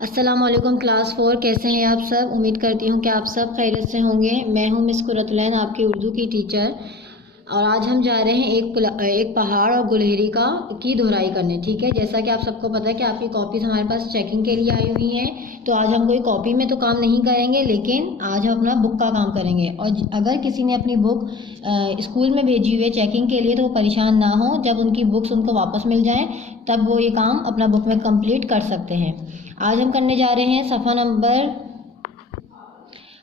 अस्सलाम वालेकुम क्लास 4। कैसे हैं आप सब? उम्मीद करती हूँ कि आप सब खैरियत से होंगे। मैं हूँ मिस कुरतुलैन, आपकी उर्दू की टीचर। और आज हम जा रहे हैं एक पहाड़ और गुलहरी की दोहराई करने। ठीक है, जैसा कि आप सबको पता है कि आपकी कॉपीज़ हमारे पास चेकिंग के लिए आई हुई हैं, तो आज हम कोई कॉपी में तो काम नहीं करेंगे, लेकिन आज हम अपना बुक का काम करेंगे। और अगर किसी ने अपनी बुक स्कूल में भेजी हुई है चेकिंग के लिए, तो वो परेशान ना हो। जब उनकी बुक्स उनको वापस मिल जाएँ तब वो ये काम अपना बुक में कंप्लीट कर सकते हैं। आज हम करने जा रहे हैं सफ़ा नंबर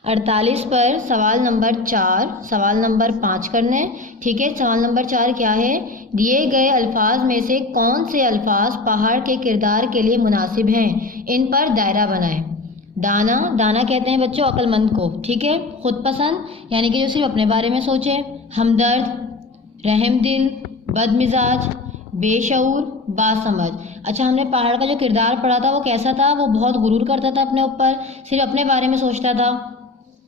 48 पर सवाल नंबर 4, सवाल नंबर 5 करने। ठीक है, सवाल नंबर 4 क्या है? दिए गए अल्फाज में से कौन से अल्फाज पहाड़ के किरदार के लिए मुनासिब हैं? इन पर दायरा बनाएं। दाना, दाना कहते हैं बच्चों अक्लमंद को। ठीक है, खुद पसंद यानी कि जो सिर्फ अपने बारे में सोचे। हमदर्द, रहमदिल, बदमिजाज, बेशऊर, बासमझ। अच्छा, हमने पहाड़ का जो किरदार पढ़ा था वो कैसा था? वो बहुत गुरूर करता था अपने ऊपर, सिर्फ अपने बारे में सोचता था।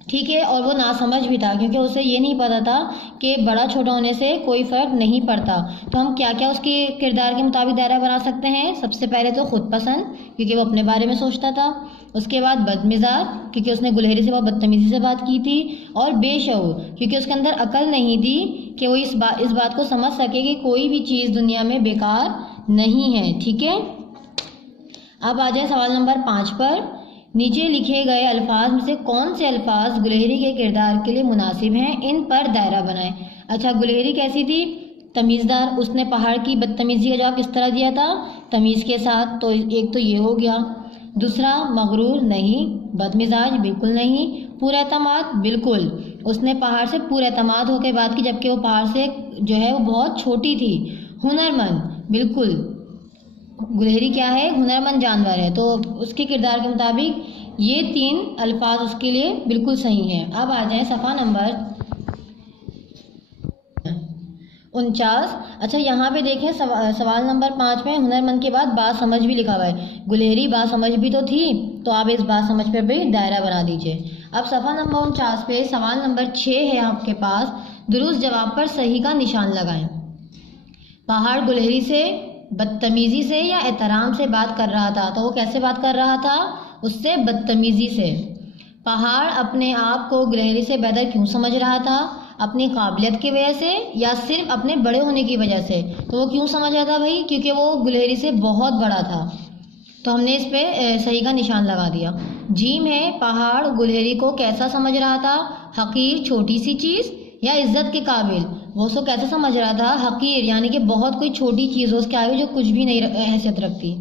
ठीक है, और वो नासमझ भी था, क्योंकि उसे ये नहीं पता था कि बड़ा छोटा होने से कोई फ़र्क नहीं पड़ता। तो हम क्या क्या उसके किरदार के मुताबिक दायरा बना सकते हैं? सबसे पहले तो खुद पसंद, क्योंकि वो अपने बारे में सोचता था। उसके बाद बदमिजाज, क्योंकि उसने गुलहरी से बहुत बदतमीज़ी से बात की थी। और बेशऊर, क्योंकि उसके अंदर अकल नहीं थी कि वो इस बात को समझ सके कि कोई भी चीज़ दुनिया में बेकार नहीं है। ठीक है, अब आ जाए सवाल नंबर 5 पर। नीचे लिखे गए अल्फाज में से कौन से अल्फाज गुलहरी के किरदार के लिए मुनासिब हैं? इन पर दायरा बनाएं। अच्छा, गुलहरी कैसी थी? तमीज़दार। उसने पहाड़ की बदतमीज़ी का जवाब किस तरह दिया था? तमीज़ के साथ। तो एक तो ये हो गया। दूसरा, मगरूर नहीं। बदमिजाज बिल्कुल नहीं। पुरएतमाद बिल्कुल। उसने पहाड़ से पुरएतमाद होकर बात की, जबकि वो पहाड़ से जो है वो बहुत छोटी थी। हुनरमंद बिल्कुल। गुलहरी क्या है? हुनरमंद जानवर है। तो उसके किरदार के मुताबिक ये 3 अल्फाज उसके लिए बिल्कुल सही हैं। अब आ जाए सफ़ा नंबर 49। अच्छा, यहाँ पे देखें सवाल नंबर 5 में हुनरमंद के बाद बासमझ भी लिखा हुआ है। गुलहरी बासमझ भी तो थी, तो आप इस बासमझ पर भी दायरा बना दीजिए। अब सफ़ा नंबर 49 पे सवाल नंबर 6 है आपके पास। दुरुस्त जवाब पर सही का निशान लगाएं। पहाड़ गुलहरी से बदतमीज़ी से या एहतराम से बात कर रहा था? तो वो कैसे बात कर रहा था? उससे बदतमीज़ी से। पहाड़ अपने आप को गुलहरी से बेहतर क्यों समझ रहा था? अपनी काबिलियत की वजह से या सिर्फ अपने बड़े होने की वजह से? तो वो क्यों समझ रहा था भाई? क्योंकि वो गुलहरी से बहुत बड़ा था। तो हमने इस पे सही का निशान लगा दिया। जीम है, पहाड़ गुलहरी को कैसा समझ रहा था? हकीर, छोटी सी चीज़, या इज्जत के काबिल? वो उसको कैसे समझ रहा था? हकीर, यानी कि बहुत कोई छोटी चीज़ हो उसके आगे जो कुछ भी नहीं हैसियत रखती।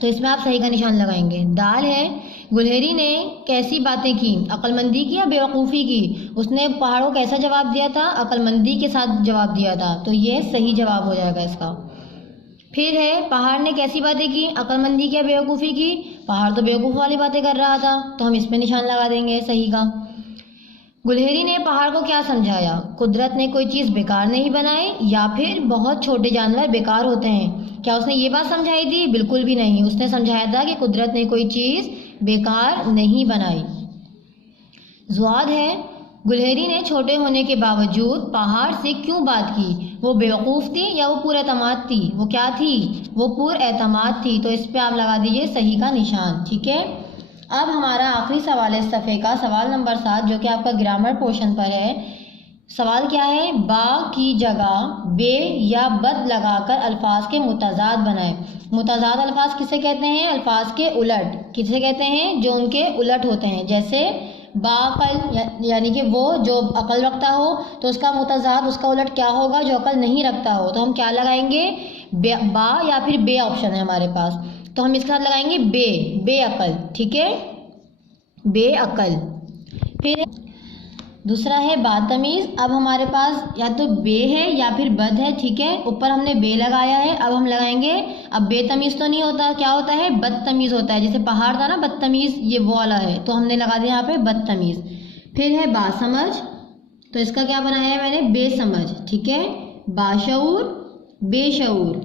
तो इसमें आप सही का निशान लगाएंगे। दाल है, गुलहरी ने कैसी बातें की? अक्लमंदी की या बेवकूफ़ी की? उसने पहाड़ को कैसा जवाब दिया था? अक्लमंदी के साथ जवाब दिया था। तो ये सही जवाब हो जाएगा इसका। फिर है, पहाड़ ने कैसी बातें की? अक्लमंदी की या बेवकूफ़ी की? पहाड़ तो बेवकूफ़ वाली बातें कर रहा था, तो हम इस पे निशान लगा देंगे सही का। गुलहरी ने पहाड़ को क्या समझाया? कुदरत ने कोई चीज़ बेकार नहीं बनाई, या फिर बहुत छोटे जानवर बेकार होते हैं? क्या उसने ये बात समझाई थी? बिल्कुल भी नहीं। उसने समझाया था कि कुदरत ने कोई चीज़ बेकार नहीं बनाई। ज़ुआद है, गुलहरी ने छोटे होने के बावजूद पहाड़ से क्यों बात की? वो बेवकूफ़ थी या वो पुरएतमाद थी? वो क्या थी? वो पुरएतमाद थी। तो इस पे आप लगा दीजिए सही का निशान। ठीक है, अब हमारा आखिरी सवाल है इस सफ़े का, सवाल नंबर 7, जो कि आपका ग्रामर पोर्शन पर है। सवाल क्या है? बा की जगह बे या बद लगाकर अल्फाज के मुतजाद बनाएं। मुतजाद अल्फाज किसे कहते हैं? अल्फाज के उलट। किसे कहते हैं? जो उनके उलट होते हैं। जैसे बाअक़ल, यानी कि वो जो अकल रखता हो, तो उसका मुतजाद, उसका उलट क्या होगा? जो अकल नहीं रखता हो। तो हम क्या लगाएंगे? बा या फिर बे ऑप्शन है हमारे पास, तो हम इसके साथ लगाएंगे बेअकल। ठीक है, बेअकल। फिर दूसरा है बातमीज़। अब हमारे पास या तो बे है या फिर बद है। ठीक है, ऊपर हमने बे लगाया है, अब हम लगाएंगे, अब बेतमीज़ तो नहीं होता, क्या होता है? बदतमीज़ होता है। जैसे पहाड़ था ना बदतमीज़, ये वो वाला है, तो हमने लगा दिया यहाँ पे बदतमीज़। फिर है बासमझ, तो इसका क्या बनाया है मैंने? बेसमझ। ठीक है, बाशऊर, बेशऊर,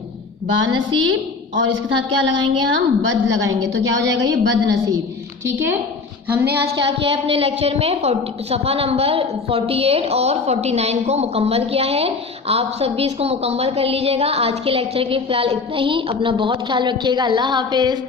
बानसीब, और इसके साथ क्या लगाएंगे हम? बद लगाएंगे, तो क्या हो जाएगा ये? बदनसीब। ठीक है, हमने आज क्या किया है अपने लेक्चर में? सफ़ा नंबर 48 और 49 को मुकम्मल किया है। आप सब भी इसको मुकम्मल कर लीजिएगा। आज के लेक्चर के लिए फ़िलहाल इतना ही। अपना बहुत ख्याल रखिएगा। अल्लाह हाफिज़।